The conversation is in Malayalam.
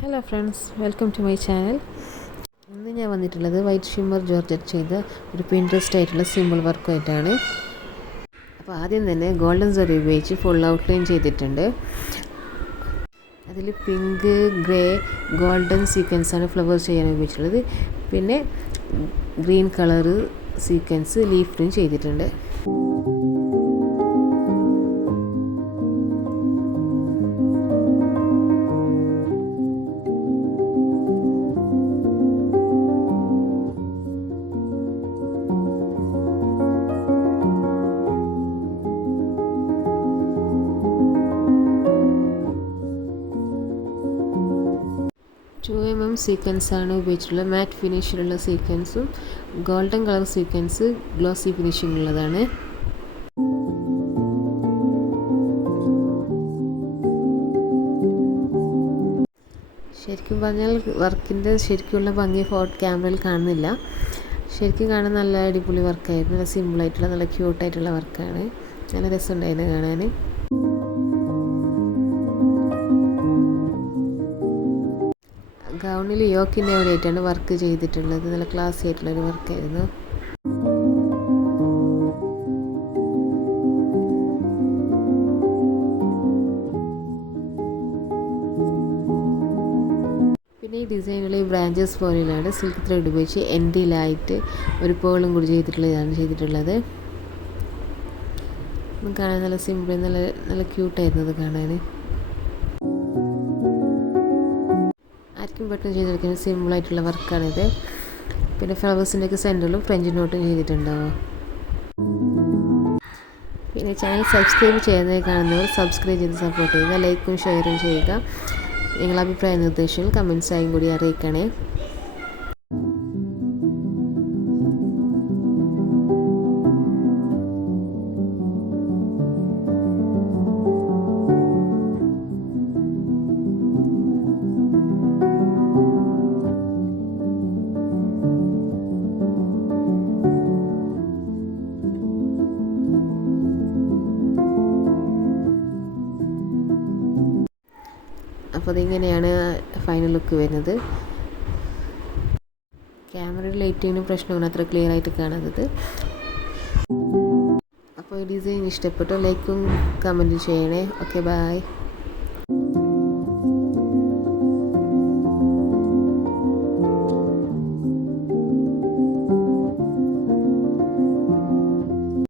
Hello friends, welcome to my channel. ഇന്ന് ഞാൻ വന്നിട്ടുള്ളത് വൈറ്റ് ഷിമ്മർ ജോർജറ്റ് ചെയ്ത ഒരു പിൻട്രസ്റ്റ് ആയിട്ടുള്ള സിമ്പിൾ വർക്കുമായിട്ടാണ്. അപ്പോൾ ആദ്യം തന്നെ ഗോൾഡൻ സെറി ഉപയോഗിച്ച് ഫുൾ ഔട്ട്ലൈൻ ചെയ്തിട്ടുണ്ട്. അതിൽ പിങ്ക്, ഗ്രേ, ഗോൾഡൻ സീക്വൻസാണ് ഫ്ലവർ ചെയ്യാൻ ഉപയോഗിച്ചിട്ടുള്ളത്. പിന്നെ ഗ്രീൻ കളറ് സീക്വൻസ് ലീഫിലും ചെയ്തിട്ടുണ്ട്. സീക്വൻസാണ് ഉപയോഗിച്ചിട്ടുള്ളത്. മാറ്റ് ഫിനിഷിലുള്ള സീക്വൻസും golden colour sequence glossy finishing ഉള്ളതാണ്. ശരിക്കും പറഞ്ഞാൽ വർക്കിൻ്റെ ശരിക്കുള്ള ഭംഗി ക്യാമറയിൽ കാണുന്നില്ല. ശരിക്കും കാണാൻ നല്ല അടിപൊളി വർക്കായിരുന്നു. നല്ല സിമ്പിളായിട്ടുള്ള നല്ല ക്യൂട്ടായിട്ടുള്ള വർക്കാണ്. നല്ല രസമുണ്ടായിരുന്നു കാണാൻ. ഗൗണിൽ യോക്കിൻ്റെ അവിടെയായിട്ടാണ് വർക്ക് ചെയ്തിട്ടുള്ളത്. നല്ല ക്ലാസി ആയിട്ടുള്ളൊരു വർക്കായിരുന്നു. പിന്നെ ഈ ഡിസൈനിൽ ബ്രാഞ്ചസ് പോലെയാണ് സിൽക്ക് ത്രെഡ് ഉപയോഗിച്ച് എൻഡിലായിട്ട് ഒരു പേളും കൂടി ചെയ്തിട്ടുള്ളത്. കാണാൻ നല്ല സിമ്പിൾ, നല്ല ക്യൂട്ടായിരുന്നു അത് കാണാൻ. ആർക്കും പെട്ടെന്ന് ചെയ്തെടുക്കുന്ന സിമ്പിളായിട്ടുള്ള വർക്കാണിത്. പിന്നെ ഫ്ലവേഴ്സിൻ്റെയൊക്കെ സെൻറ്ററിലും ഫ്രഞ്ച് നോട്ടും ചെയ്തിട്ടുണ്ടാവും. പിന്നെ ചാനൽ സബ്സ്ക്രൈബ് ചെയ്യാതെ കാണുന്നവർ സബ്സ്ക്രൈബ് ചെയ്ത് സപ്പോർട്ട് ചെയ്യുക. ലൈക്കും ഷെയറും ചെയ്യുക. നിങ്ങളുടെ അഭിപ്രായ നിർദ്ദേശങ്ങൾ കമൻസായും കൂടി അറിയിക്കണേ. അപ്പോൾ അതിങ്ങനെയാണ് ഫൈനൽ ലുക്ക് വരുന്നത്. ക്യാമറയിൽ ലൈറ്റിങ്ങിന് പ്രശ്നമാണ് അത്ര ക്ലിയർ ആയിട്ട് കാണുന്നത്. അപ്പോൾ ഈ ഡിസൈൻ ഇഷ്ടപ്പെട്ടു ലൈക്കും കമൻറ്റും ചെയ്യണേ. Okay, by.